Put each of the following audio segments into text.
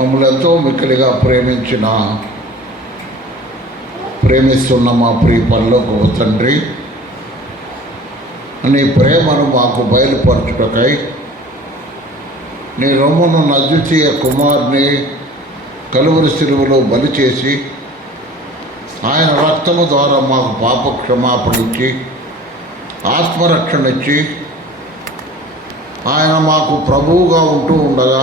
మమ్మల్ని ఎంతో మిక్కిలిగా ప్రేమిస్తున్న మా ప్రియ పరలోకపు తండ్రి, నీ ప్రేమను మాకు బయలుపరచుటకై నీ రొమ్మును అద్వితీయ కుమారుని కలువరి శిలువలో బలి చేసి ఆయన రక్తము ద్వారా మాకు పాప క్షమాపణ ఇచ్చి ఆత్మరక్షణ ఇచ్చి ఆయన మాకు ప్రభువుగా ఉంటూ ఉండగా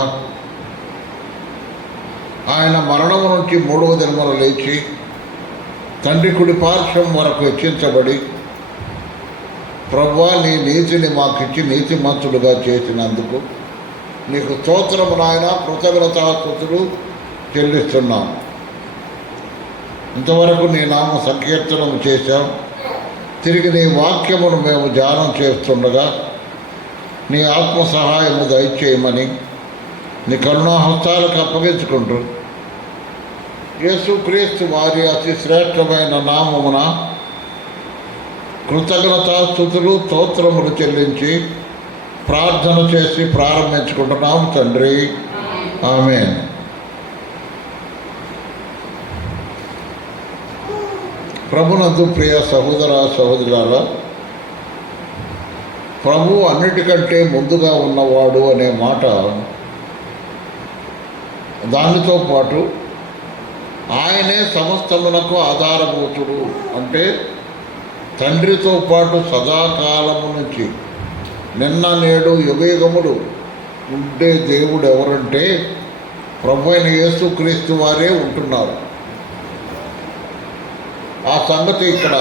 ఆయన మరణము నుంచి 3వ దినమున లేచి తండ్రి కుడి పార్శ్వం వరకు హెచ్చించబడి, ప్రభువా నీ నీతిని మాకిచ్చి నీతిమంతుడుగా చేసినందుకు నీకు స్తోత్రము నాయన, కృతజ్ఞతాస్తుతులు చెల్లిస్తున్నాం. ఇంతవరకు నీ నామ సంకీర్తనం చేశాం. తిరిగి నీ వాక్యమును మేము ధ్యానం చేస్తుండగా నీ ఆత్మ సహాయము దయచేయమని నీ కరుణాహస్తాలకు అప్పగించుకుంటూ యేసుక్రీస్తు వారి అతి శ్రేష్టమైన నామమున కృతజ్ఞతాస్తుతులు స్తోత్రములు చెల్లించి ప్రార్థన చేసి ప్రారంభించుకుంటున్నాం తండ్రి. ఆమేన్. ప్రభునందు ప్రియ సహోదర సహోదరులారా, ప్రభు అన్నిటికంటే ముందుగా ఉన్నవాడు అనే మాట, దానితో పాటు ఆయనే సమస్తమునకు ఆధారభూతుడు అంటే తండ్రితో పాటు సదాకాలము నుంచి నిన్న నేడు యుగయుగములు ఉండే దేవుడు ఎవరంటే ప్రభు అయిన యేసుక్రీస్తు వారే ఉంటున్నారు. ఆ సంగతి ఇక్కడ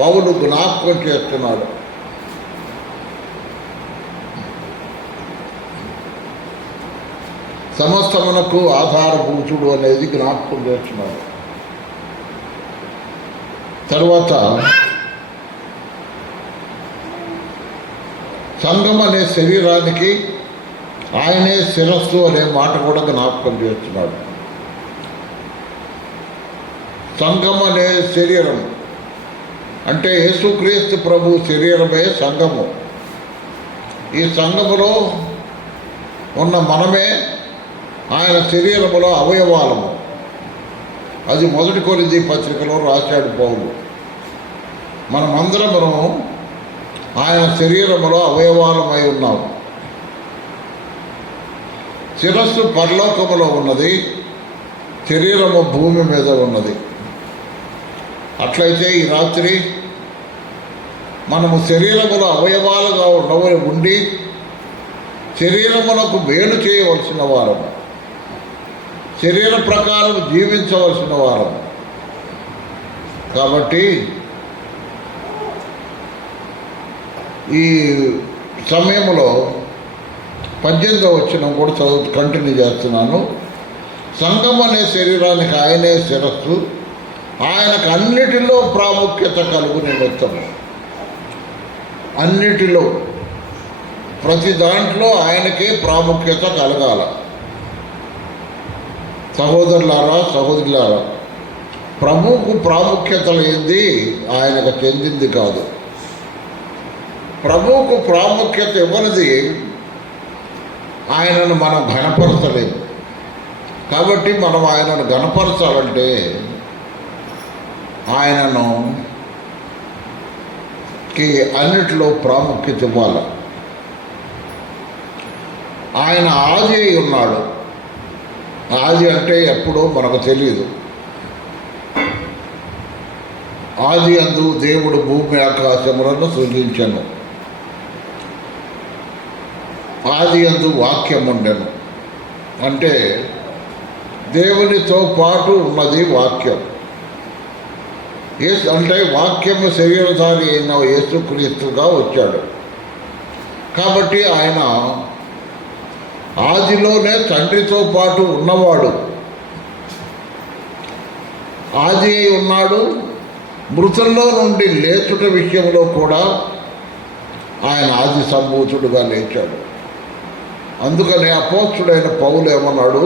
పౌలు జ్ఞాపకం చేస్తున్నాడు. సమస్తమునకు ఆధారభూతుడు అనేది జ్ఞాపకం చేస్తున్నాడు. తర్వాత సంఘం అనే శరీరానికి ఆయనే శిరస్సు అనే మాట కూడా జ్ఞాపకం చేస్తున్నాడు. సంఘం అనే శరీరం అంటే యేసుక్రీస్తు ప్రభు శరీరమే సంఘము. ఈ సంఘములో ఉన్న మనమే ఆయన శరీరములో అవయవాలము. అది 1 కొరింథీ పత్రికలో రాశాడు పౌలు. మనమందరము ఆయన శరీరములో అవయవాలమై ఉన్నాం. శిరస్సు పరలోకములో ఉన్నది, శరీరము భూమి మీద ఉన్నది. అట్లయితే ఈ రాత్రి మనము శరీరములో అవయవాలుగా ఉండి శరీరమునకు మేలు చేయవలసిన వారము, శరీర ప్రకారం జీవించవలసిన వారం. కాబట్టి ఈ సమయంలో 18వ వచనం కూడా కంటిన్యూ చేస్తున్నాను. సంఘం అనే శరీరానికి ఆయనే శిరస్సు, ఆయనకు అన్నిటిలో ప్రాముఖ్యత కలుగు నిమిత్తం. అన్నిటిలో, ప్రతి దాంట్లో ఆయనకే ప్రాముఖ్యత కలగాల. సహోదరులారా సహోదరులారా, ప్రభువుకు ప్రాముఖ్యత లేనిది ఆయనకు చెందింది కాదు. ప్రభువుకు ప్రాముఖ్యత ఇవ్వనిది ఆయనను మనం ఘనపరచలేము. కాబట్టి మనం ఆయనను ఘనపరచాలంటే ఆయనకి అన్నిటిలో ప్రాముఖ్యత ఇవ్వాలి. ఆయన ఆది అయి ఉన్నాడు. ఆది అంటే ఎప్పుడో మనకు తెలియదు. ఆది అందు దేవుడు భూమి ఆకాశములను సృజించెను. ఆది అందు వాక్యం ఉండెను అంటే దేవునితో పాటు ఉన్నది వాక్యం. అంటే వాక్యము శరీరధారి అయిన యేసుక్రీస్తుగా వచ్చాడు. కాబట్టి ఆయన ఆదిలోనే తండ్రితో పాటు ఉన్నవాడు. ఆది అయి ఉన్నాడు. మృతుల్లో నుండి లేచుట విషయంలో కూడా ఆయన ఆది సంభూతుడుగా లేచాడు. అందుకనే అపోస్తుడైన పౌలు ఏమన్నాడు,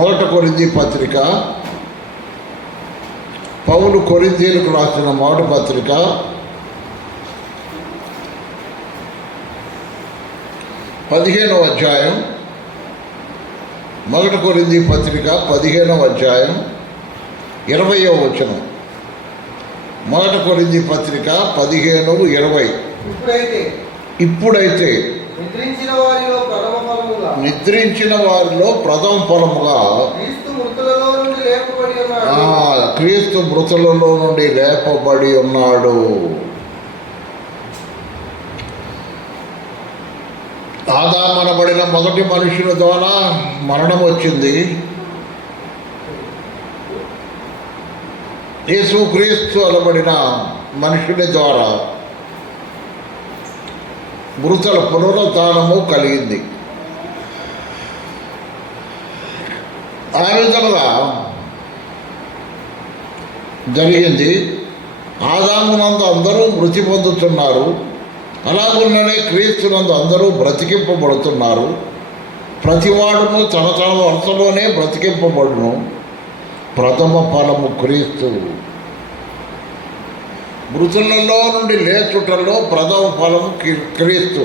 1 కొరింథీ పత్రిక, పౌలు కొరింథీయులకు రాసిన 1వ పత్రిక 15వ అధ్యాయం మొదటి కొరింథీ పత్రిక 15వ అధ్యాయం 20వ వచనం. మొదటి కొరింథీ పత్రిక 15:20. ఇప్పుడైతే నిద్రించిన వారిలో ప్రథమ ఫలముగా క్రీస్తు మృతులలో నుండి లేపబడి ఉన్నాడు. ఆదామనబడిన మొదటి మనుషుల ద్వారా మరణం వచ్చింది. యేసుక్రీస్తు అనబడిన మనుషుని ద్వారా మృతుల పునరుద్ధానము కలిగింది. ఆ విధంగా జరిగింది. ఆదామునందు అందరూ మృతి పొందుతున్నారు. అలాగున్ననే క్రీస్తునందు అందరూ బ్రతికింపబడుతున్నారు. ప్రతివాడును తన తన వరుసలోనే బ్రతికింపబడును. ప్రథమ ఫలము క్రీస్తు. మృతులలో నుండి లేచుటలో ప్రథమ ఫలము క్రీస్తు.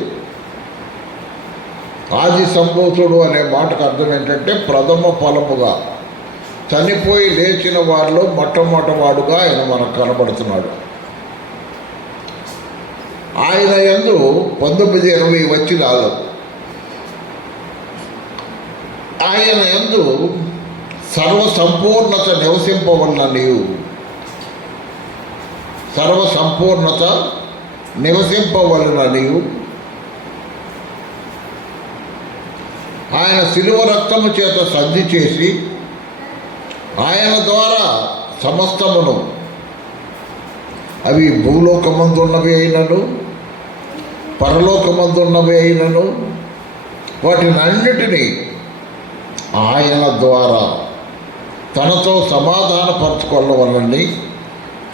ఆది సంభూతుడు అనే మాటకు అర్థం ఏంటంటే ప్రథమ ఫలముగా, చనిపోయి లేచిన వారిలో మొట్టమొదటివాడుగా ఆయన మనకు కనబడుతున్నాడు. ఆయన యందు 19-20 వచనాలు, ఆయన యందు సర్వసంపూర్ణత నివసింపవలననియు, సర్వసంపూర్ణత నివసింపవలననియు ఆయన శిలువ రక్తము చేత సంధి చేసి ఆయన ద్వారా సమస్తమును, అవి భూలోకమందున్నవి అయినను పరలోకమందున్నవి అయినను వాటిని అన్నిటినీ ఆయన ద్వారా తనతో సమాధానపరచుకోవాలని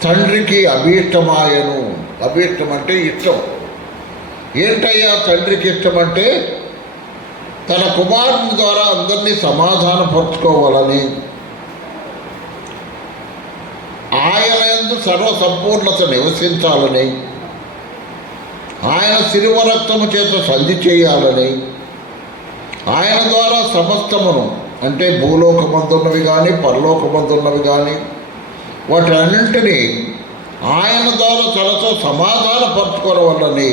తండ్రికి అభీష్టమాయను. అభీష్టం అంటే ఇష్టం. ఏంటయ్యా తండ్రికి ఇష్టం అంటే తన కుమారుని ద్వారా అందరినీ సమాధానపరచుకోవాలని, ఆయన యందు సర్వసంపూర్ణత నివసించాలని, ఆయన శిలువ రక్తము చేత సంధి చేయాలని, ఆయన ద్వారా సమస్తమును అంటే భూలోకమందున్నవి కానీ పరలోకమందున్నవి కానీ వాటన్నింటినీ ఆయన ద్వారా తనతో సమాధానపరచుకోవాలని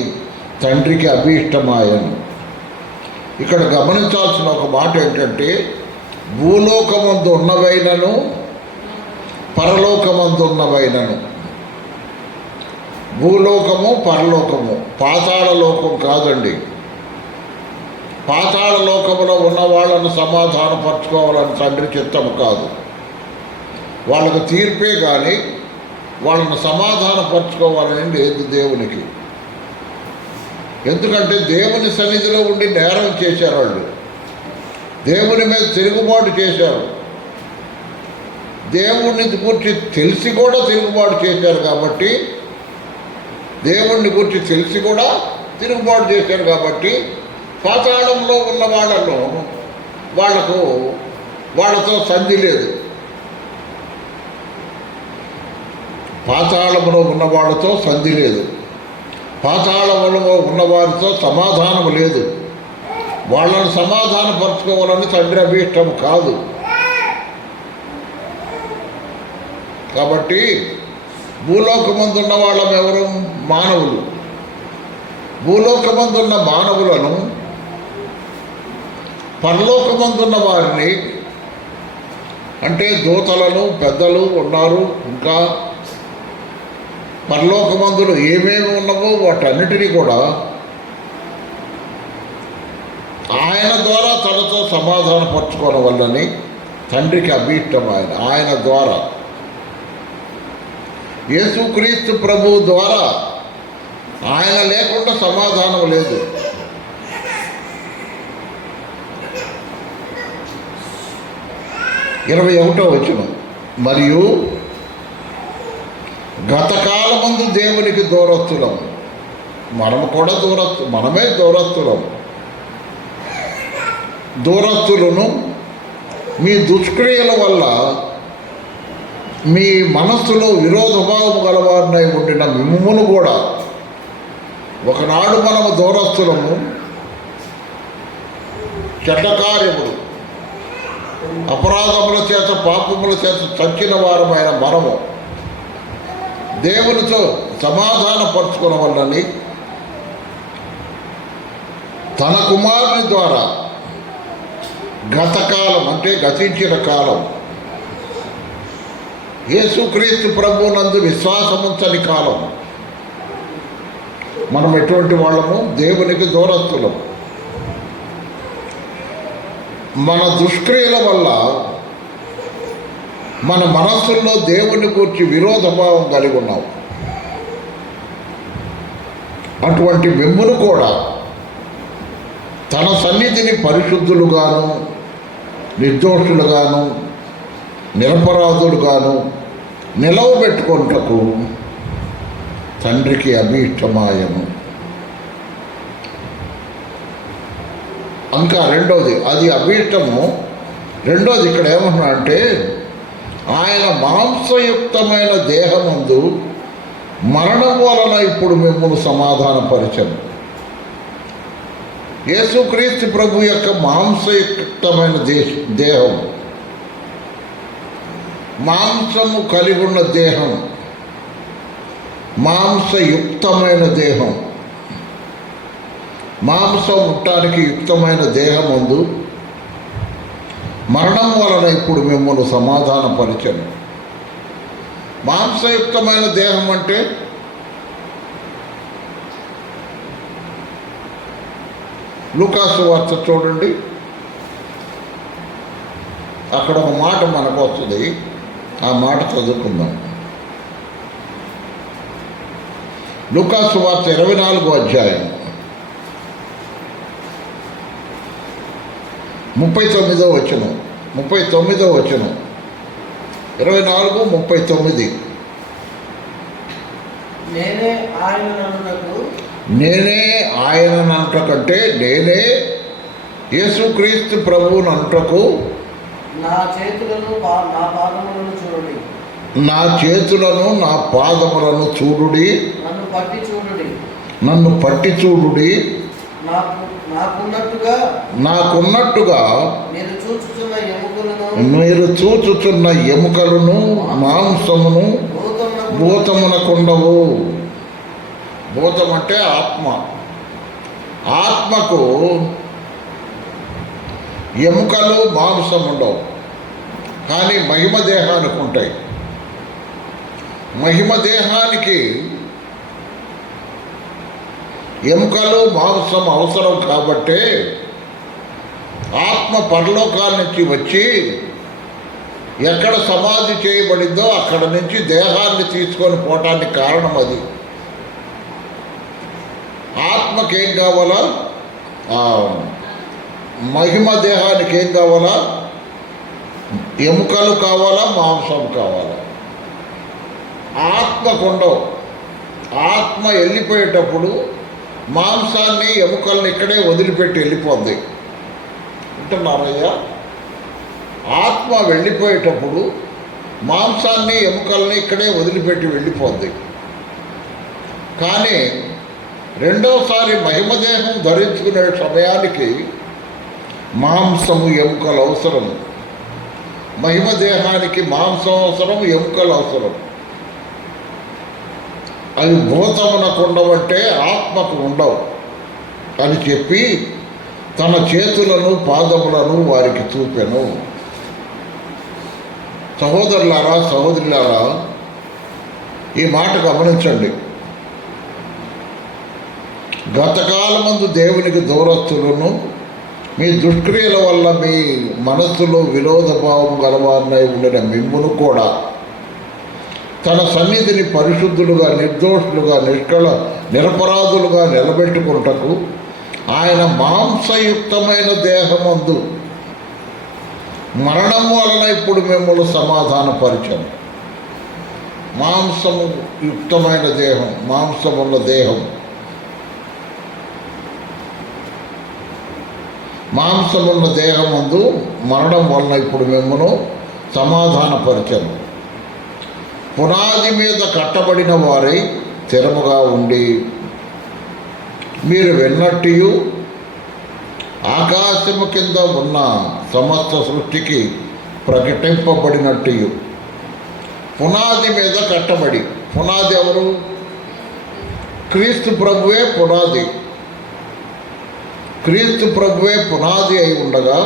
తండ్రికి అభీష్టమాయను. ఇక్కడ గమనించాల్సిన ఒక మాట ఏంటంటే భూలోకమందు ఉన్నవైనను పరలోకమందు ఉన్నవైనను. భూలోకము పరలోకము పాతాళ లోకం కాదండి. పాతాళ లోకములో ఉన్న వాళ్ళను సమాధానపరచుకోవాలని తండ్రి చిత్తము కాదు. వాళ్ళకు తీర్పే కానీ వాళ్ళను సమాధానపరచుకోవాలని లేదు దేవునికి. ఎందుకంటే దేవుని సన్నిధిలో ఉండి నేరం చేశారు వాళ్ళు. దేవుని మీద తిరుగుబాటు చేశారు. దేవుణ్ణి గురించి తెలిసి కూడా తిరుగుబాటు చేశారు కాబట్టి, దేవుణ్ణి గురించి తెలిసి కూడా తిరుగుబాటు చేశారు కాబట్టి పాతాళంలో ఉన్న వాళ్ళలో వాళ్ళతో సంధి లేదు. పాతాళంలో ఉన్న వాళ్ళతో సంధి లేదు. పాతాళంలో ఉన్నవారితో సమాధానం లేదు. వాళ్ళను సమాధానపరచుకోవాలని తండ్రి అభీష్టం కాదు. కాబట్టి భూలోకమందున్న వాళ్ళం ఎవరు? మానవులు. భూలోకమందున్న మానవులను, పరలోకమందున్న వారిని అంటే దూతలను, పెద్దలు ఉన్నారు, ఇంకా పరలోకమందులు ఏమేమి ఉన్నవో వాటన్నిటినీ కూడా ఆయన ద్వారా తనతో సమాధానపరచుకోవడం వల్లని తండ్రికి అభీష్టం. ఆయన ద్వారా యేసుక్రీస్తు ప్రభువు ద్వారా ఆయన లేకుండా సమాధానం లేదు. ఇరవై 21వ వచనం, మరియు గతకాలమందు దేవునికి దూరస్తులం. మనము కూడా మనమే దూరస్తులను మీ దుష్క్రియల వల్ల మీ మనస్సులో విరోధభావం గలవారినై ఉండిన మిమ్మును కూడా ఒకనాడు మనము దూరస్తులము, చెడ్డ కార్యములు అపరాధముల చేత పాపముల చేత చచ్చిన వారమైన మనము దేవునితో సమాధానపరుచుకున్న వల్లని తన కుమారుని ద్వారా గతకాలం అంటే గతించిన కాలం యేసుక్రీస్తు ప్రభువునందు విశ్వాసముంచని కాలం మనం ఎటువంటి వాళ్ళము? దేవునికి దూరస్తులం. మన దుష్క్రియల వల్ల మన మనస్సుల్లో దేవుని గురించి విరోధభావం కలిగి ఉన్నాం. అటువంటి మిమ్మును కూడా తన సన్నిధిని పరిశుద్ధులుగాను నిర్దోషులుగాను నిరపరాధులుగాను నిలవబెట్టుకొనుటకు తండ్రికి అభీష్టమాయను. ఇంకా రెండోది అది అభీష్టము. రెండోది ఇక్కడ ఏమన్నా అంటే ఆయన మాంసయుక్తమైన దేహమందు మరణం వలన ఇప్పుడు మిమ్మల్ని సమాధానపరచను. యేసుక్రీస్తు ప్రభు యొక్క మాంసయుక్తమైన దేహం, మాంసము కలిగి ఉన్న దేహం, మాంసయుక్తమైన దేహం, మాంసం ఉండటానికి యుక్తమైన దేహం ముందు మరణం వలన ఇప్పుడు మిమ్మల్ని సమాధానపరచను. మాంసయుక్తమైన దేహం అంటే లూకాసు వార్త చూడండి, అక్కడ ఒక మాట మనకు వస్తుంది. ఆ మాట చదువుకుందాం. లూకాసు వార్త 24వ అధ్యాయం 39వ వచనం 24, 39. నేనే ఆయన నంటకంటే నేనే యేసుక్రీస్తు ప్రభువును అంటకు నా చేతులను నా పాదములను చూడుడి, నన్ను పట్టి చూడుడి, నాకున్నట్టుగా మీరు చూచుచున్న ఎముకలను మాంసమును భూతమునకుండవు. భూతం అంటే ఆత్మ. ఆత్మకు ఎముకలు మాంసం ఉండవు, కానీ మహిమ దేహానికి ఉంటాయి. మహిమ దేహానికి ఎముకలు మాంసం అవసరం కాబట్టే ఆత్మ పరలోకాల నుంచి వచ్చి ఎక్కడ సమాధి చేయబడిందో అక్కడ నుంచి దేహాన్ని తీసుకొని పోవటానికి కారణం అది. ఆత్మకి ఏం కావాలా? మహిమ దేహానికి ఏం కావాలా? ఎముకలు కావాలా, మాంసం కావాలా? ఆత్మకు ఉండవు. ఆత్మ వెళ్ళిపోయేటప్పుడు మాంసాన్ని ఎముకల్ని ఇక్కడే వదిలిపెట్టి వెళ్ళిపోద్ది. అంటున్నారయ్యా, ఆత్మ వెళ్ళిపోయేటప్పుడు మాంసాన్ని ఎముకల్ని ఇక్కడే వదిలిపెట్టి వెళ్ళిపోద్ది. కానీ రెండోసారి మహిమదేహం ధరించుకునే సమయానికి మాంసము ఎముకలు అవసరం. మహిమదేహానికి మాంసం అవసరం, ఎముకలు అవసరం. అవి భూతమునకు ఉండవంటే ఆత్మకు ఉండవు అని చెప్పి తన చేతులను పాదములను వారికి చూపెను. సహోదరులారా, సహోదరులారా, ఈ మాట గమనించండి. గతకాలమందు దేవునికి దూరస్తులను మీ దుష్క్రియల వల్ల మీ మనస్సులో విరోధభావం గలవారినై ఉండిన మిమ్మును కూడా తన సన్నిధిని పరిశుద్ధులుగా నిర్దోషులుగా నిరపరాధులుగా నిలబెట్టుకున్నటకు ఆయన మాంసయుక్తమైన దేహమందు మరణం వలన ఇప్పుడు మిమ్మల్ని సమాధానపరిచాను. మాంసము యుక్తమైన దేహం, మాంసమున్న దేహం, మాంసమున్న దేహమందు మరణం వలన ఇప్పుడు మిమ్మల్ని సమాధానపరిచాను. పునాది మీద కట్టబడిన వారై స్థిరముగా ఉండి మీరు విన్నట్టు ఆకాశము కింద ఉన్న సమస్త సృష్టికి ప్రకటింపబడినట్టు. పునాది మీద కట్టబడి, పునాది ఎవరు? క్రీస్తు ప్రభువే పునాది. క్రీస్తు ప్రభువే పునాది అయి ఉండగా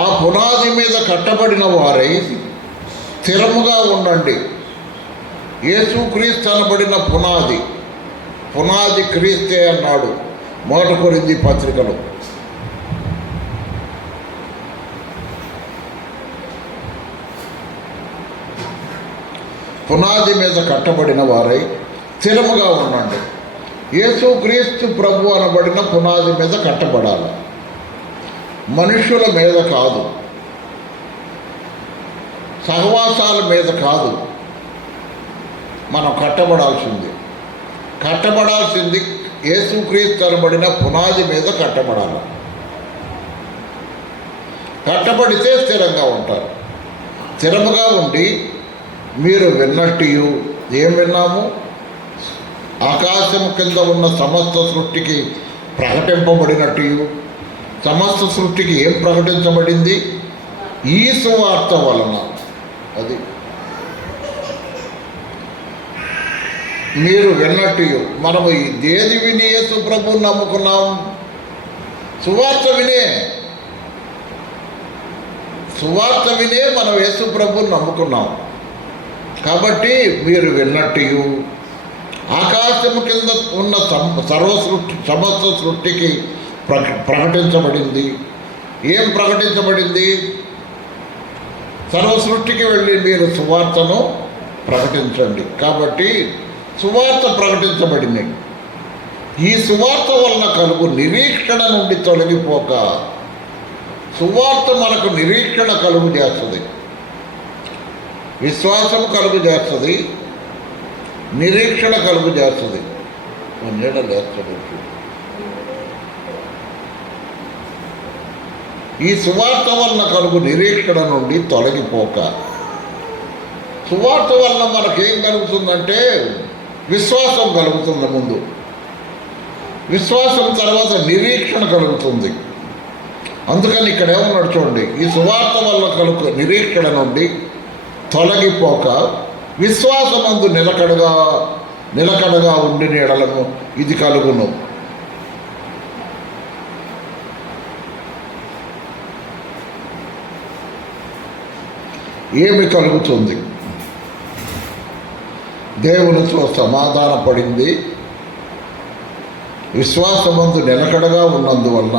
ఆ పునాది మీద కట్టబడిన వారై స్థిరముగా ఉండండి. యేసుక్రీస్తు అనబడిన పునాది, పునాది క్రీస్తే అన్నాడు 1 కొరింథీ పత్రికలో. పునాది మీద కట్టబడిన వారై స్థిరముగా ఉండండి. యేసుక్రీస్తు ప్రభు అనబడిన పునాది మీద కట్టబడాలి, మనుషుల మీద కాదు, సహవాసాల మీద కాదు. మనం కట్టబడాల్సింది యేసుక్రీస్తు అనబడిన పునాది మీద కట్టబడాలి. కట్టబడితే స్థిరంగా ఉంటారు. స్థిరముగా ఉండి మీరు విన్నట్టు ఏం విన్నాము? ఆకాశం కింద ఉన్న సమస్త సృష్టికి ప్రకటింపబడినట్టు. సమస్త సృష్టికి ఏం ప్రకటించబడింది? ఈ సువార్త వలన. అది మీరు విన్నట్టు. మనము దేది విని యేసు ప్రభువుని నమ్ముకున్నాం? సువార్త వినే మనం యేసు ప్రభువుని నమ్ముకున్నాం. కాబట్టి మీరు విన్నట్టు ఆకాశము కింద ఉన్న సమస్త సృష్టికి ప్రకటించబడింది. ఏం ప్రకటించబడింది? సర్వ సృష్టికి వెళ్ళి మీరు సువార్తను ప్రకటించండి. కాబట్టి సువార్త ప్రకటించబడింది. ఈ సువార్త వలన కలుగు నిరీక్షణ నుండి తొలగిపోక, సువార్త మనకు నిరీక్షణ కలుగు చేస్తుంది, విశ్వాసం కలుగు చేస్తుంది, నిరీక్షణ కలుగు చేస్తుంది. ఈ సువార్త వలన కలుగు నిరీక్షణ నుండి తొలగిపోక. సువార్త వలన మనకేం కలుగుతుందంటే విశ్వాసం కలుగుతుంది. ముందు విశ్వాసం, తర్వాత నిరీక్షణ కలుగుతుంది. అందుకని ఇక్కడ ఏమన్నాడు చూడండి, ఈ సువార్త వల్ల కలుగు నిరీక్షణ నుండి తొలగిపోక విశ్వాసమందు నిలకడగా ఉండిన ఎడలను ఇది కలుగును. ఏమి కలుగుతుంది? దేవునితో సమాధానపడింది, విశ్వాసమందు నిలకడగా ఉన్నందువలన,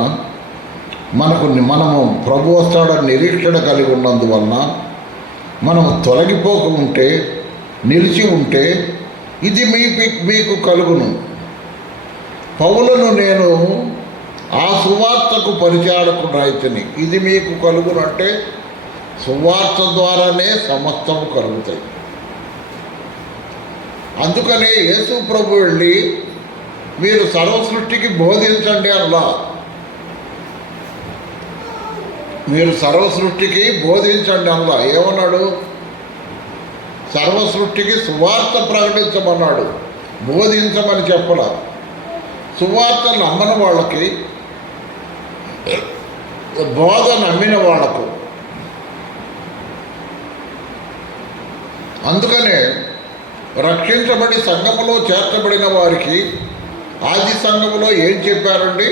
మనము ప్రభు వస్తాడని నిరీక్షణ కలిగి ఉన్నందువలన, మనము తొలగిపోక ఉంటే, నిలిచి ఉంటే ఇది మీకు కలుగును. పౌలను నేను ఆ సువార్తకు పరిచారకుడైతిని, ఇది మీకు కలుగునంటే సువార్త ద్వారానే సమస్తము కలుగుతాయి. అందుకనే యేసు ప్రభు వెళ్ళి మీరు సర్వ సృష్టికి బోధించండి అలా, మీరు సర్వ సృష్టికి బోధించండి అలా. ఏమన్నాడు? సర్వ సృష్టికి సువార్త ప్రకటించమన్నాడు, బోధించమని చెప్పలా. సువార్త నమ్మని వాళ్ళకి, బోధ నమ్మిన వాళ్లకు. అందుకనే రక్షించబడి సంఘములో చేర్చబడిన వారికి ఆది సంఘములో ఏం చెప్పారండి?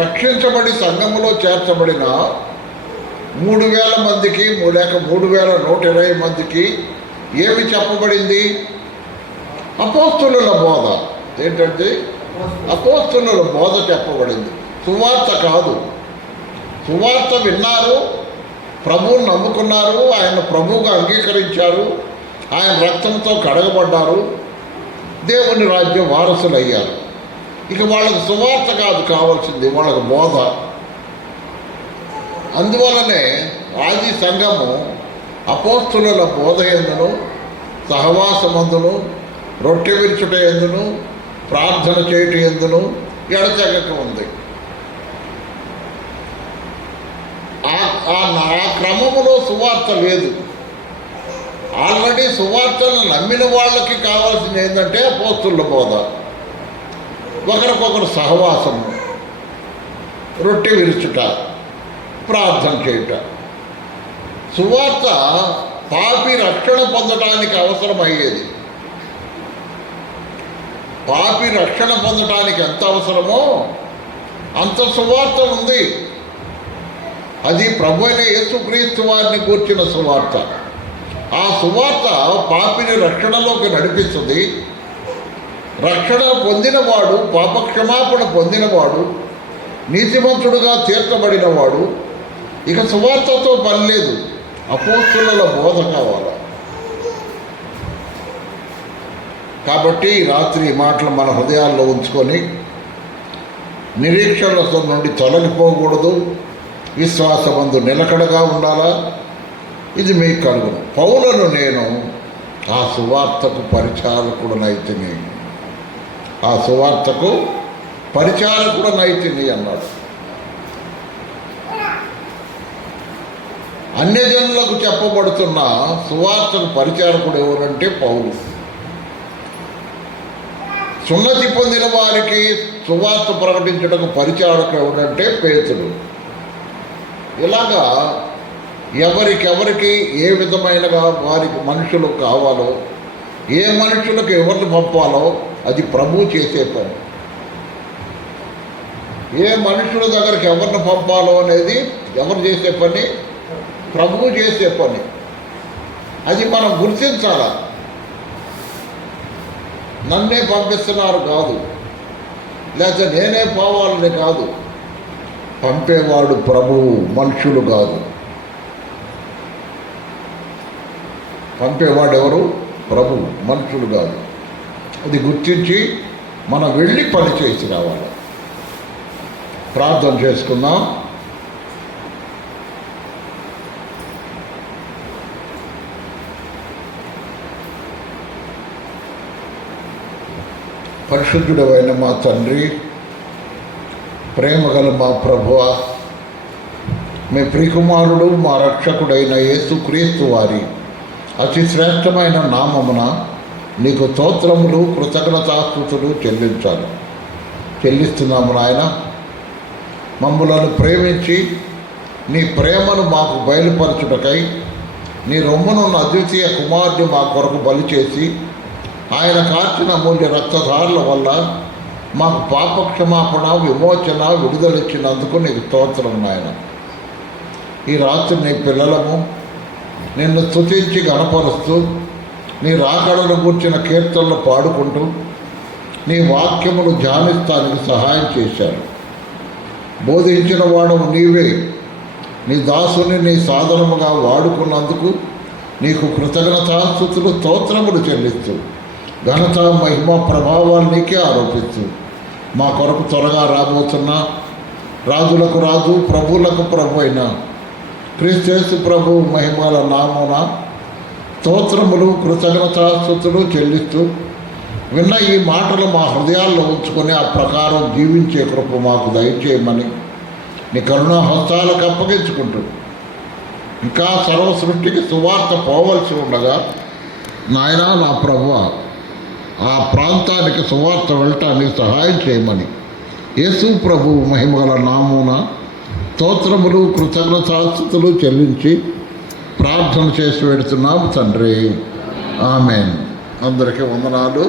రక్షించబడి సంఘములో చేర్చబడిన 3,000 మందికి లేక 3,120 మందికి ఏమి చెప్పబడింది? అపోస్తలుల బోధ. ఏంటంటే అపోస్తలుల బోధ చెప్పబడింది, సువార్త కాదు. సువార్త విన్నారు, ప్రభువుని నమ్ముకున్నారు, ఆయన ప్రభువుగా అంగీకరించారు, ఆయన రక్తంతో కడగబడ్డారు, దేవుని రాజ్యం వారసులు అయ్యారు. ఇక వాళ్ళకు సువార్త కాదు కావాల్సింది, వాళ్ళకు బోధ. అందువలనే ఆది సంఘము అపోస్తలుల బోధ ఎందును, సహవాసమందును, రొట్టె విరుచుట ఎందును, ప్రార్థన చేయట ఎందును ఎడతెగక ఉంది. ఆ క్రమములో సువార్త లేదు. ఆల్రెడీ సువార్తను నమ్మిన వాళ్ళకి కావాల్సింది ఏంటంటే అపోస్తలుల బోధ. ఒకరికొకరు సహవాసము, రొట్టె విరుచుట, ప్రార్థన చేయుట. సువార్త పాపి రక్షణ పొందటానికి అవసరమయ్యేది. పాపి రక్షణ పొందటానికి ఎంత అవసరమో అంత సువార్త ఉంది. అది ప్రభు అయిన యేసుక్రీస్తు వారిని కూర్చిన సువార్త. ఆ సువార్త పాపిని రక్షణలోకి నడిపిస్తుంది. రక్షణ పొందినవాడు, పాపక్షమాపణ పొందినవాడు, నీతిమంతుడుగా తీర్చబడినవాడు ఇక సువార్తతో పని లేదు, అపోస్తుల బోధ కావాలి. కాబట్టి రాత్రి ఈ మాటలు మన హృదయాల్లో ఉంచుకొని నిరీక్షణలతో నుండి తొలగిపోకూడదు, విశ్వాసమందు నిలకడగా ఉండాలా. ఇది మీకు కలుగును. పౌలను నేను ఆ సువార్తకు పరిచారకుడనైతిని, ఆ సువార్తకు పరిచారకుడనైతిని అన్నాడు. అన్యజనులకు చెప్పబడుతున్న సువార్తకు పరిచారకుడు ఎవరంటే పౌలు. సున్నతి పొందిన వారికి సువార్త ప్రకటించడానికి పరిచారకుడు ఎవరంటే పేతురు. ఇలాగా ఎవరికెవరికి ఏ విధమైనగా వారికి మనుషులు కావాలో, ఏ మనుషులకు ఎవరిని పంపాలో అది ప్రభువు చేసే పని. ఏ మనుషుల దగ్గరికి ఎవరిని పంపాలో అనేది ఎవరు చేసే పని? ప్రభువు చేసే పని. అది మనం గుర్తించాలా. నన్నే పంపిస్తున్నారు కాదు, లేకపోతే నేనే పోవాలని కాదు. పంపేవాడు ప్రభువు, మనుషులు కాదు. పంపేవాడు ఎవరు? ప్రభువు, మనుషులు కాదు. అది గుర్తించి మనం వెళ్ళి పని చేసి రావాలి. ప్రార్థన చేసుకుందాం. పరిశుద్ధుడైన మా తండ్రి, ప్రేమగల మా ప్రభువా, మీ ప్రియకుమారుడు మా రక్షకుడైన యేసుక్రీస్తు వారి అతి శ్రేష్టమైన నామమున నీకు స్తోత్రములు, కృతజ్ఞతాస్తుతులు చెల్లిస్తున్నాము నాయన. మమ్ములను ప్రేమించి నీ ప్రేమను మాకు బయలుపరచుటకై నీ రొమ్మునున్న అద్వితీయ కుమారుని మా కొరకు బలి చేసి ఆయన కార్చిన అమూల్య రక్తధారుల వల్ల మాకు పాపక్షమాపణ, విమోచన, విడుదలిచ్చినందుకు నీకు స్తోత్రం నాయన. ఈ రాత్రి నీ పిల్లలము నిన్ను స్తుతించి గణపరుస్తూ నీ రాకడను కూర్చిన కీర్తనలు పాడుకుంటూ నీ వాక్యమును ధ్యానిస్తానికి సహాయం చేశారు. బోధించిన వాడము నీవే. నీ దాసుని నీ సాధనముగా వాడుకున్నందుకు నీకు కృతజ్ఞతాస్తుతులు, స్తోత్రములు చెల్లిస్తూ ఘనత, మహిమ, ప్రభావాలు నీకే ఆరోపిస్తూ మా కొరకు త్వరగా రాబోతున్న రాజులకు రాజు, ప్రభువులకు ప్రభు అయిన క్రీస్తు ప్రభు మహిమల నామమున స్తోత్రములు, కృతజ్ఞతాస్తుతులు చెల్లిస్తూ విన్న ఈ మాటలు మా హృదయాల్లో ఉంచుకొని ఆ ప్రకారం జీవించే కృప మాకు దయచేయమని నీ కరుణా హస్తాలకు అప్పగించుకుంటూ ఇంకా సర్వ సృష్టికి సువార్త పోవలసి ఉండగా నాయనా నా ప్రభువా, ఆ ప్రాంతానికి సువార్త వెళ్ళటానికి సహాయం చేయమని యేసు ప్రభు మహిమగల నామమున స్తోత్రములు, కృతజ్ఞతాస్తుతులు చెల్లించి ప్రార్థన చేసి పెడుతున్నాము తండ్రి. ఆమేన్. అందరికీ వందనాలు.